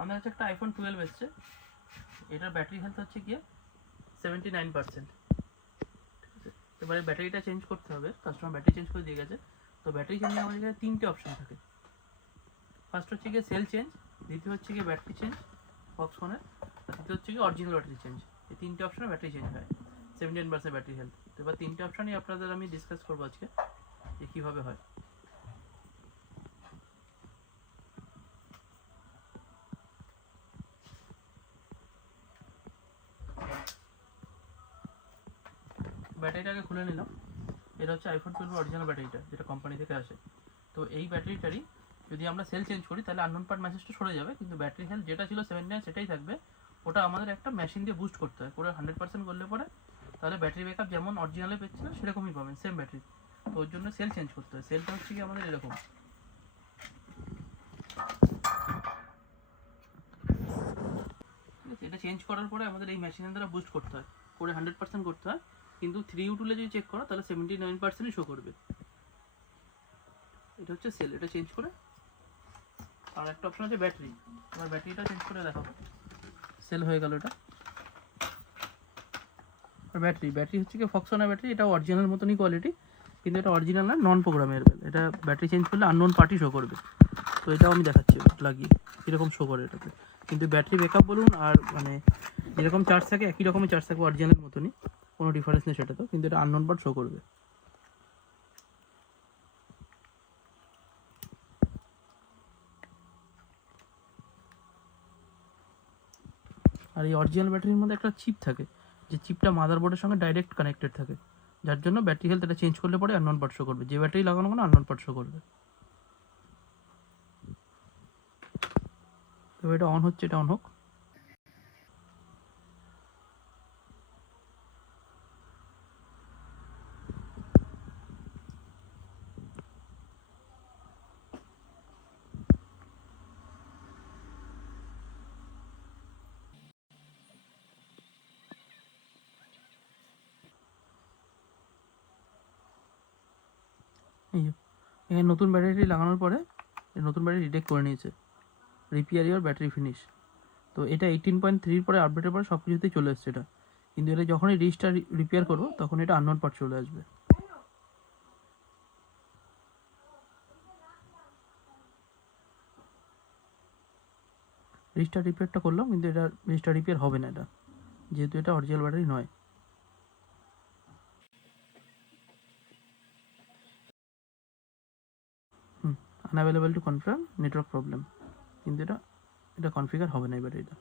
আমাদের কাছে একটা আইফোন 12 এসছে, এটার ব্যাটারি হেলথ হচ্ছে গিয়ে 79%। ঠিক আছে, এবারে ব্যাটারিটা চেঞ্জ করতে হবে, কাস্টমার ব্যাটারি চেঞ্জ করে দিয়ে গেছে। তো ব্যাটারি চেঞ্জে আমাদের কাছে 3টে অপশন থাকে। ফার্স্ট হচ্ছে গিয়ে সেল চেঞ্জ, দ্বিতীয় হচ্ছে গিয়ে ব্যাটারি চেঞ্জ ফক্সকনের, আর তৃতীয় হচ্ছে গিয়ে অরিজিনাল ব্যাটারি চেঞ্জ। এই 3টে অপশনে ব্যাটারি চেঞ্জ হয় 79% ব্যাটারি হেলথ। তো এবার 3টে অপশনই আপনাদের আমি ডিসকাস করবো আজকে যে কীভাবে হয়। ব্যাটারিটাকে খুলে নিলাম। এটা হচ্ছে আইফোন 12 অরিজিনাল ব্যাটারিটা, যেটা কোম্পানি থেকে আসে। তো এই ব্যাটারিটারই যদি আমরা সেল চেঞ্জ করি তাহলে আননোন পার্ট মেসেজটা সরে যাবে, কিন্তু ব্যাটারি হেলথ যেটা ছিল 79 সেটাই থাকবে। ওটা আমাদের একটা মেশিন দিয়ে বুস্ট করতে হয়, করে 100% করলে পরে তাহলে ব্যাটারি ব্যাকআপ যেমন অরিজিনালে পেয়েছিল সেরকমই পাবেন, সেম ব্যাটারি। তো ওর জন্য সেল চেঞ্জ করতে হয়। সেলটা হচ্ছে কি আমাদের এরকম, ঠিক আছে। এটা চেঞ্জ করার পরে আমাদের এই মেশিনের দ্বারা বুস্ট করতে হয়, করে 100% করতে হয়। কিন্তু 3U টুলে যদি চেক করো তাহলে 79%ই শো করবে। এটা হচ্ছে সেল, এটা চেঞ্জ করে। আর একটা অপশন আছে ব্যাটারি, এবার ব্যাটারিটা চেঞ্জ করে দেখাবো। সেল হয়ে গেল এটা। আর ব্যাটারি হচ্ছে কি ফক্সনের ব্যাটারি, এটা অরিজিনাল মতনই কোয়ালিটি, কিন্তু এটা অরিজিনাল না, নন প্রোগ্রামেবল। এটা ব্যাটারি চেঞ্জ করলে আননোন পার্টি শো করবে। তো এটাও আমি দেখাচ্ছি লাগিয়ে কীরকম শো করে এটাতে। কিন্তু ব্যাটারি ব্যাকআপ বলুন আর মানে যেরকম চার্জ থাকে একই রকমই চার্জ থাকবে, অরিজিনালের মতনই, কোনো ডিফারেন্স নেই সেটা তো, কিন্তু এটা আননোন পার্ট শো করবে। আর এই অরিজিনাল ব্যাটারির মধ্যে একটা চিপ থাকে, যে চিপটা মাদারবোর্ডের সঙ্গে ডাইরেক্ট কানেক্টেড থাকে, যার জন্য ব্যাটারি হেলথ এটা চেঞ্জ করলে পরে আননোন পার্ট শো করবে। যে ব্যাটারি লাগানো কোনো আননোন পার্ট শো করবে। তো এটা অন হচ্ছে, এটা অন হোক। এই যে এখানে নতুন ব্যাটারি লাগানোর পরে নতুন ব্যাটারি ডিটেক্ট করে নিয়েছে, রিপেয়ার ইওর ব্যাটারি ফিনিশ। তো এটা 18.3 পরে আপডেটের পরে সব কিছুতেই চলে এসছে এটা, কিন্তু এটা যখনই রিস্টার রিপেয়ার করবো তখন এটা আননোন পার্ট চলে আসবে। রিস্টার রিপেয়ারটা করলাম, কিন্তু এটা রিস্টার রিপেয়ার হবে না এটা, যেহেতু এটা অরিজিনাল ব্যাটারি নয়। Unavailable to confirm network problem, কিন্তু এটা কনফিগার হবে না এই ব্যাটারিটা,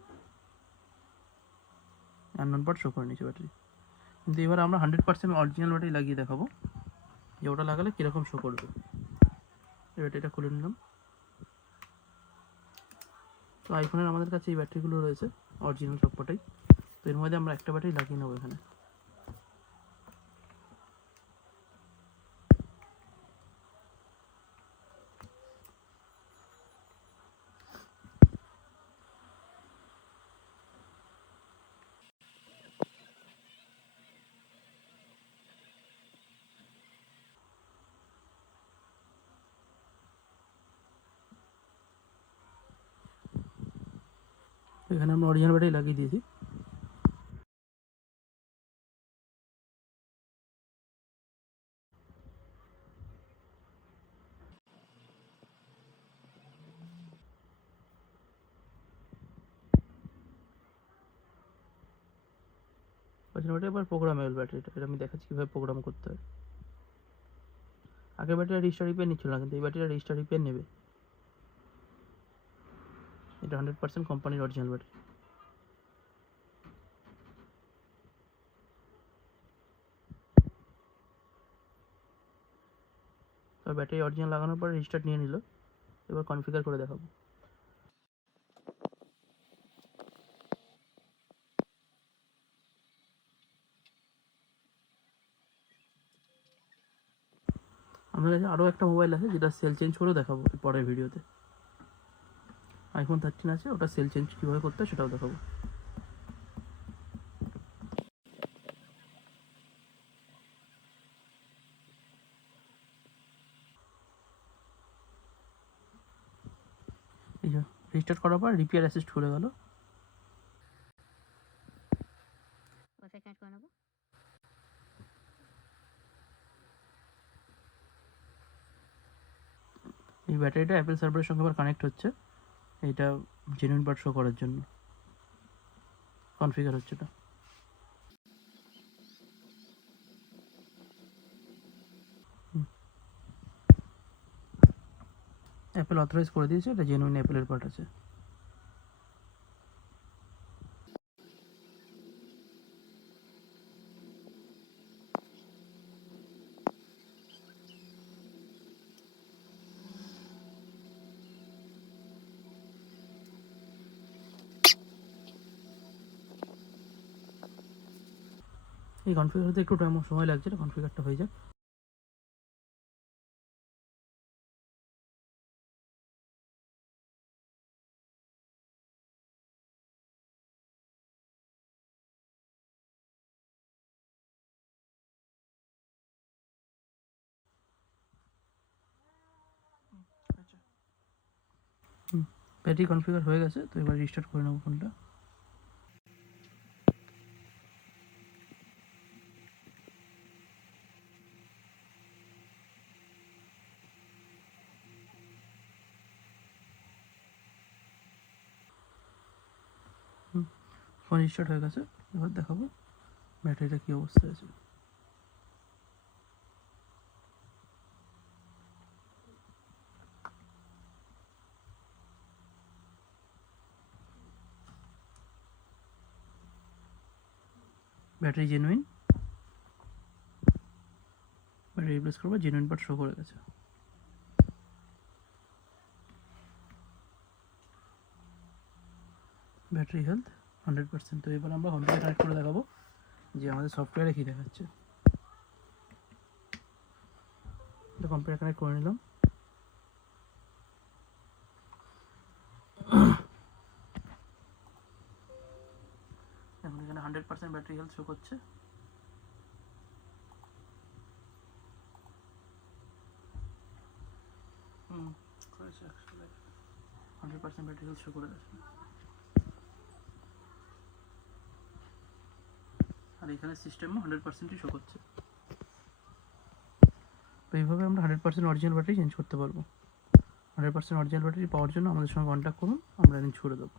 আননোন পার্ট শো করে নিচ্ছে ব্যাটারি। কিন্তু এবার আমরা 100% অরিজিনাল ব্যাটারি লাগিয়ে দেখাবো যে ওটা লাগালে কীরকম শো করবে। এই ব্যাটারিটা খুলে নিলাম। তো আইফোনের আমাদের কাছে এই ব্যাটারিগুলো রয়েছে অরিজিনাল সবকটাই। তো এর মধ্যে আমরা একটা ব্যাটারি লাগিয়ে নেবো এখানে। এখানে আমরা অরিজিনাল ব্যাটারি লাগিয়ে দিয়েছি। অরিজিনাল ব্যাটারি এবার প্রোগ্রামেবল ব্যাটারিটা, এটা আমি দেখাচ্ছি কীভাবে প্রোগ্রাম করতে হয়। আগের ব্যাটারি রেজিস্টার রিপেয়ার নিচ্ছিল না, কিন্তু এই ব্যাটারিটা রেজিস্টার রিপেয়ার নেবে। এটা 100% কোম্পানির অরিজিনাল ব্যাটারি। তো ব্যাটারি অরিজিনাল লাগানোর পর রেজিস্টার নিয়ে নিল। এবার কনফিগার করে দেখাবো। আমার কাছে আরও একটা মোবাইল আছে যেটা সেল চেঞ্জ করেও দেখাবো পরের ভিডিওতে। আইফোন 13 আছে, ওটা সেল চেঞ্জ কীভাবে করতে হয় সেটাও দেখাবো। এই যে রেজিস্টার রিস্টার্ট করার পর রিপেয়ার অ্যাসিস্ট খুলে গেল। ওয়াইফাই কানেক্ট করে নেব। এই ব্যাটারিটা অ্যাপেল সার্ভারের সঙ্গে আবার কানেক্ট হচ্ছে, এটা জেনুইন পার্ট শো করার জন্য কনফিগার হচ্ছে এটা। অ্যাপেল অথরাইজ করে দিয়েছে, এটা জেনুইন অ্যাপেলের পার্ট আছে। এই কনফিগার হতে একটু সময় লাগছে, এটা কনফিগারটা হয়ে যাক। ব্যাটারি কনফিগার হয়ে গেছে, তো এবার রিস্টার্ট করে নেবো ফোনটা। ফোন রিস্টার্ট হয়ে গেছে, এবার দেখাবো ব্যাটারিটা কী অবস্থায় আছে। ব্যাটারি জেনুইন, ব্যাটারি রিপ্লেস করবো, জেনুইন পার্ট শো করে গেছে। Battery health 100%। তো এবার আমরা কম্পিউটার কানেক্ট করে দেখাবো যে আমাদের সফটওয়্যারে কী দেখাচ্ছে। তো কম্পিউটার কানেক্ট করে নিলাম। এখন এখানে 100% ব্যাটারি হেলথ শো করছে। করেছে 100% ব্যাটারি হেলথ শো করে গেছে। আর এখানে সিস্টেমও 100%ই শো করছে। তো এইভাবে আমরা 100% অরিজিনাল ব্যাটারি চেঞ্জ করতে পারবো। 100% অরিজিনাল ব্যাটারি পাওয়ার জন্য আমাদের সঙ্গে কন্ট্যাক্ট করুন, আমরা অ্যারেঞ্জ করে দেবো।